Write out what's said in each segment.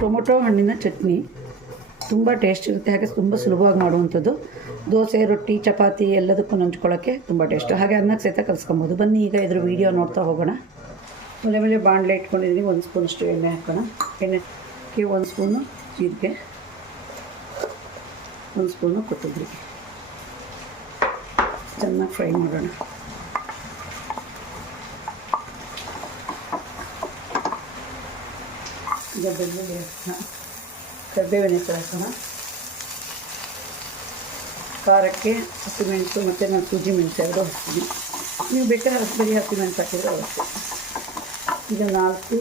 Tomato ಹಣ್ಣಿನ ಚಟ್ನಿ ತುಂಬ taste ಇರುತ್ತೆ, ಹಾಗೆ ತುಂಬ ಸುಲಭವಾಗಿ ಮಾಡುವಂಥದ್ದು. ದೋಸೆ, ರೊಟ್ಟಿ, ಚಪಾತಿ ಎಲ್ಲದಕ್ಕೂ ನಂಚ್ಕೊಳ್ಳೋಕ್ಕೆ ತುಂಬ ಟೇಸ್ಟ್. ಹಾಗೆ ಅನ್ನಕ್ಕೆ ಸಹಿತ ಕಲಿಸ್ಕೊಬೋದು. ಬನ್ನಿ ಈಗ ಇದ್ರ ವೀಡಿಯೋ ನೋಡ್ತಾ ಹೋಗೋಣ. ಒಲೆ ಮೇಲೆ ಬಾಣಲೆ ಇಟ್ಕೊಂಡಿದ್ದೀನಿ, ಒಂದು ಸ್ಪೂನಷ್ಟು ಎಣ್ಣೆ ಹಾಕೋಣ. ಎಣ್ಣೆಗೆ ಒಂದು ಸ್ಪೂನು ಜೀರಿಗೆ, ಒಂದು ಸ್ಪೂನು ಕೊತ್ತಂಬರಿ. ಚೆನ್ನಾಗಿ ಫ್ರೈ ಮಾಡೋಣ. ಈಗ ಬೆಳ್ಳುಳ್ಳಿ ಹಾಕೋಣ ಕರಿಬೇವಿನ ಹಾಕೋಣ. ಖಾರಕ್ಕೆ ಹಸಿಮೆಣಸು ಮತ್ತು ನಾನು ಸೂಜಿ ಮೆಣಸು ಎರಡು ಹಾಕ್ತೀನಿ. ನೀವು ಬೇಕಾದ್ರೆ ಬರೀ ಹಸಿಮೆಣಸು ಹಾಕಿದ್ರೆ ಅವಶ್ಯ ಈಗ ನಾಲ್ಕು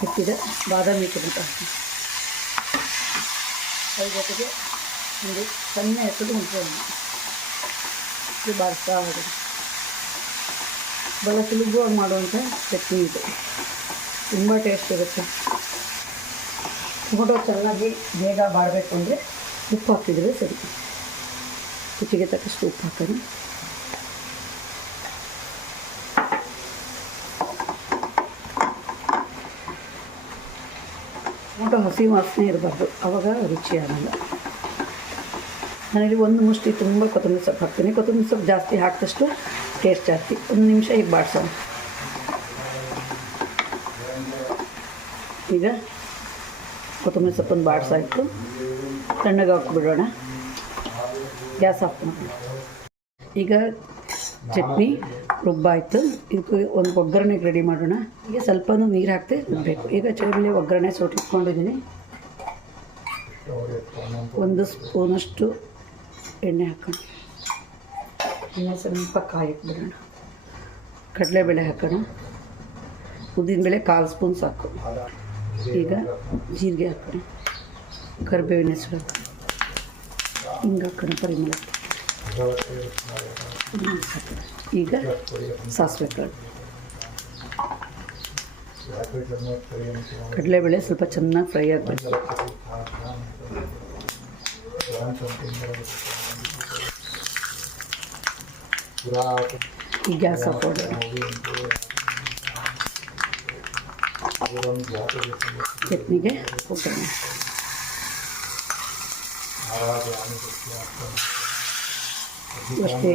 ಹೆಚ್ಚಿದ ಬಾದಾಮಿ ಟೊಮೆಟೊ ಹಾಕಿ ಅದ್ರ ಜೊತೆಗೆ ಒಂದು ಸಣ್ಣ ಹೆಸರು ಹುಣಸೆಹಣ್ಣು ಇದು ಬಾಡಿಸ್ತಾ ಹೋಗಿದೆ. ಭಾಳ ಸುಲಭವಾಗಿ ಮಾಡುವಂಥ ಚಟ್ನಿ ಇದೆ. ತುಂಬ ಟೇಸ್ಟ್ ಇರುತ್ತೆ. ಟೊಮೊಟೊ ಚೆನ್ನಾಗಿ ಬೇಗ ಬಾಡಬೇಕು ಅಂದರೆ ಉಪ್ಪು ಹಾಕಿದರೆ ಸರಿ. ರುಚಿಗೆ ತಕ್ಕಷ್ಟು ಉಪ್ಪು ಹಾಕೋಣ ಟೊಮೊಟೊ ಹಸಿ ವಾಸನೆ ಇರಬಾರ್ದು, ಅವಾಗ ರುಚಿ ಆಗಲ್ಲ. ನಾನಿಲ್ಲಿ ಒಂದು ಮುಷ್ಟಿ ತುಂಬ ಕೊತ್ತಂಬರಿ ಸೊಪ್ಪು ಹಾಕ್ತೀನಿ. ಕೊತ್ತಂಬರಿ ಸೊಪ್ಪು ಜಾಸ್ತಿ ಹಾಕಿದಷ್ಟು ಟೇಸ್ಟ್ ಜಾಸ್ತಿ. ಒಂದು ನಿಮಿಷ ಹೀಗೆ ಬಾಡಿಸೋಣ. ಈಗ ಕೊತ್ತಂಬರಿ ಸೊಪ್ಪನ್ನು ಬಾಡಿಸಾಯಿತು ತಣ್ಣಗೆ ಹಾಕ್ಬಿಡೋಣ. ಗ್ಯಾಸ್ ಆಫ್ ಮಾಡಿ. ಈಗ ಚಟ್ನಿ ರುಬ್ಬಾಯಿತು ಇದಕ್ಕೆ ಒಂದು ಒಗ್ಗರಣೆಗೆ ರೆಡಿ ಮಾಡೋಣ. ಈಗ ಸ್ವಲ್ಪನೂ ನೀರು ಹಾಕ್ತೆ ರುಬ್ಬಬೇಕು ಈಗ ಚಳಿಬಿಳಿ ಒಗ್ಗರಣೆ ಸೋಟಿಟ್ಕೊಂಡಿದ್ದೀನಿ ಒಂದು ಸ್ಪೂನಷ್ಟು ಎಣ್ಣೆ ಹಾಕೋಣ. ಎಣ್ಣೆ ಸ್ವಲ್ಪ ಕಾಯಕ್ಕೆ ಬಿಡೋಣ ಕಡಲೆಬೇಳೆ ಹಾಕೋಣ. ಉದ್ದಿನಬೇಳೆ ಕಾಲು ಸ್ಪೂನ್ ಸಾಕು. ಈಗ ಜೀರಿಗೆ ಹಾಕೋಣ ಕರಿಬೇವಿನ ಹೆಸರು ಹಾಕೋಣ ಹಿಂಗೆ ಹಾಕೋಣ ಪರಿಮಳ. ಈಗ ಸಾಸಿವೆ ಕಾಳು. ಕಡಲೆಬೇಳೆ ಸ್ವಲ್ಪ ಚೆನ್ನಾಗಿ ಫ್ರೈ ಆಗಬೇಕು. ಈ ಗ್ಯಾಸ್ ಮಾಡೋಣ ಚಟ್ನಿಗೆ ಒಗ್ಗರಣೆ ಅಷ್ಟೇ,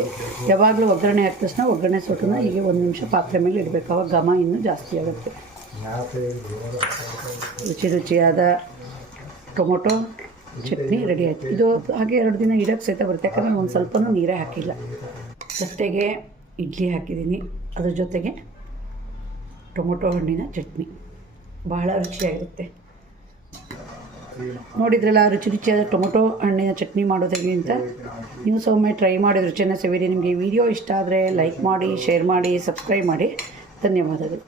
ಯಾವಾಗಲೂ ಒಗ್ಗರಣೆ ಹಾಕಿದ ತಕ್ಷಣ ಒಗ್ಗರಣೆ ಸೊಟ್ಟನ ಹೀಗೆ ಒಂದು ನಿಮಿಷ ಪಾತ್ರೆ ಮೇಲೆ ಇಡಬೇಕು. ಅವಾಗ ಘಮ ಇನ್ನೂ ಜಾಸ್ತಿ ಆಗುತ್ತೆ. ರುಚಿ ರುಚಿಯಾದ ಟೊಮೊಟೊ ಚಟ್ನಿ ರೆಡಿ ಆಯಿತು. ಇದು ಹಾಗೆ ಎರಡು ದಿನ ಇಡೋಕ್ಕೆ ಸಹಿತ ಬರುತ್ತೆ. ಯಾಕಂದರೆ ಒಂದು ಸ್ವಲ್ಪನೂ ನೀರೇ ಹಾಕಿಲ್ಲ. ಜೊತೆಗೆ ಇಡ್ಲಿ ಹಾಕಿದ್ದೀನಿ. ಅದ್ರ ಜೊತೆಗೆ ಟೊಮೊಟೊ ಹಣ್ಣಿನ ಚಟ್ನಿ. ಬಹಳ ರುಚಿಯಾಗಿರುತ್ತೆ. ನೋಡಿದ್ರಲ್ಲ ರುಚಿ ರುಚಿಯಾದ ಟೊಮೊಟೊ ಹಣ್ಣಿನ ಚಟ್ನಿ ಮಾಡೋದಕ್ಕೆ ಅಂತ. ನೀವು ಸಹ ಒಮ್ಮೆ ಟ್ರೈ ಮಾಡಿ ರುಚಿಯನ್ನು ಸವಿರಿ. ನಿಮಗೆ ವಿಡಿಯೋ ಇಷ್ಟ ಆದರೆ ಲೈಕ್ ಮಾಡಿ ಶೇರ್ ಮಾಡಿ ಸಬ್ಸ್ಕ್ರೈಬ್ ಮಾಡಿ. ಧನ್ಯವಾದಗಳು.